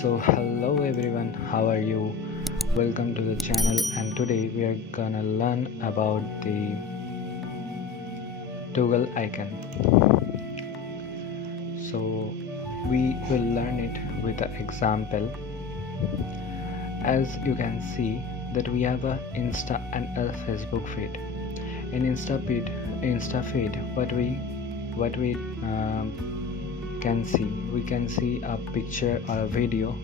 So hello everyone, how are you? Welcome to the channel, and today we are gonna learn about the toggle icon. So we will learn it with an example. As you can see that we have a Insta and a Facebook feed. In Insta feed, what we we can see a picture or a video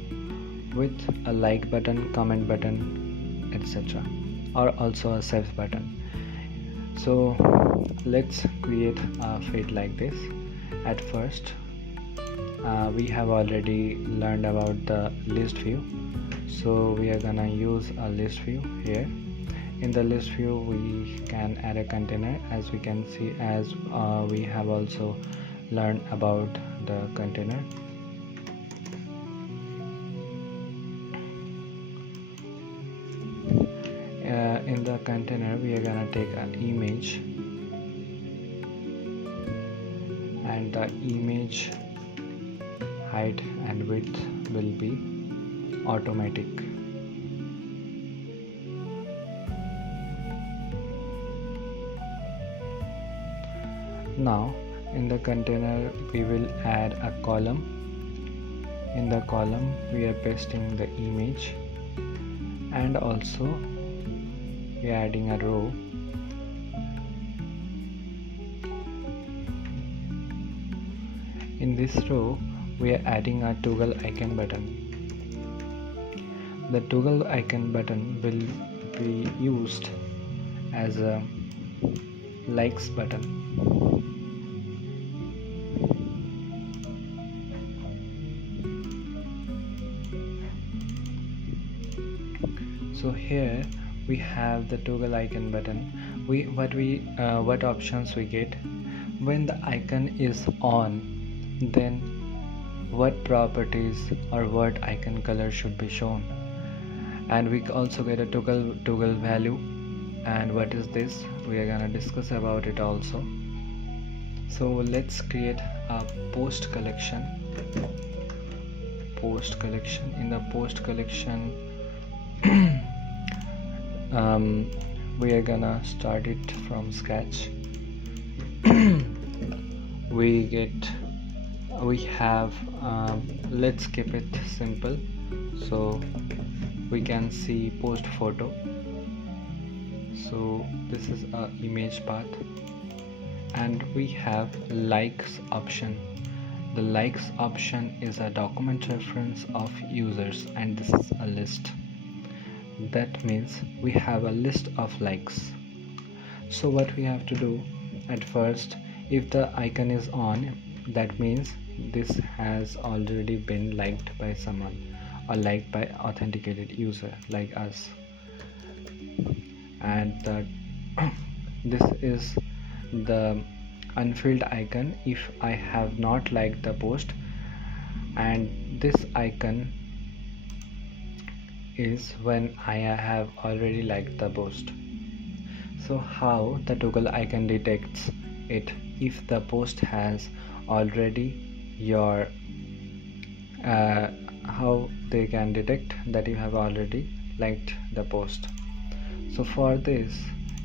with a like button, comment button, etc., or also a save button. So let's create a feed like this. At first, we have already learned about the list view, so we are gonna use a list view here. In the list view we can add a container, as we can see, as we have also learned about the container. In the container we are gonna take an image, and the image height and width will be automatic. Now in the container we will add a column. In the column we are pasting the image, and also we are adding a row. In this row we are adding a toggle icon button. The toggle icon button will be used as a likes button. So here we have the toggle icon button. What options we get when the icon is on, then what properties or what icon color should be shown, and we also get a toggle value. And what is this? We are gonna discuss about it also. So let's create a post collection. In the post collection we are gonna start it from scratch. we have let's keep it simple. So we can see post photo. So this is a image path, and we have likes option. The likes option is a document reference of users, and this is a list. That means we have a list of likes. So what we have to do at first, if the icon is on, that means this has already been liked by someone, or liked by authenticated user like us. And this is the unfilled icon if I have not liked the post, and this icon is when I have already liked the post. So how the toggle icon detects it? If the post has already your how they can detect that you have already liked the post. So for this,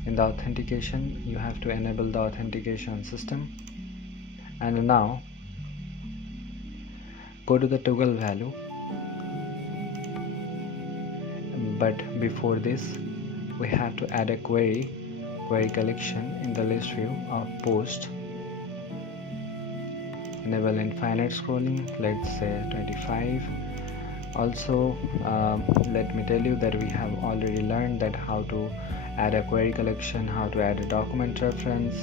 in the authentication, you have to enable the authentication system, and now go to the toggle value. But before this, we have to add a query collection in the list view of post. Enable infinite scrolling, let's say 25. Also let me tell you that we have already learned that how to add a query collection, how to add a document reference.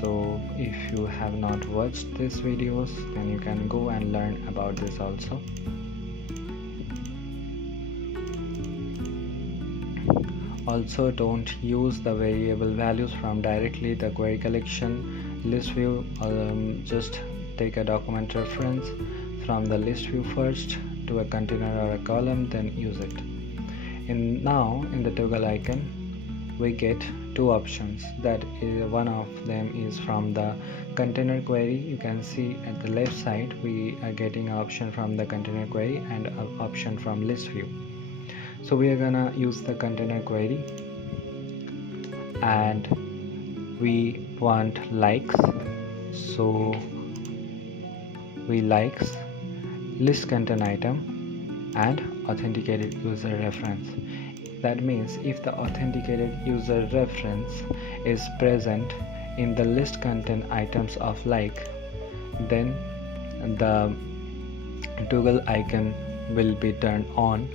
So if you have not watched these videos, then you can go and learn about this also. Also, don't use the variable values from directly the query collection list view. Just take a document reference from the list view first to a container or a column, then use it. Now in the toggle icon we get two options. That is, one of them is from the container query. You can see at the left side we are getting an option from the container query and an option from list view. So we are gonna use the container query, and we want likes, so we likes list content item and authenticated user reference. That means if the authenticated user reference is present in the list content items of like, then the toggle icon will be turned on.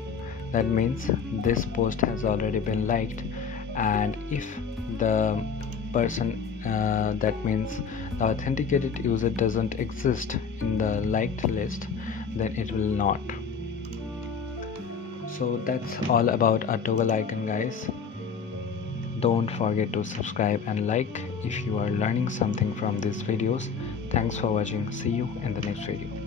That means this post has already been liked, and if the person that means the authenticated user doesn't exist in the liked list, then it will not. So that's all about a toggle icon, guys. Don't forget to subscribe and like if you are learning something from these videos. Thanks for watching. See you in the next video.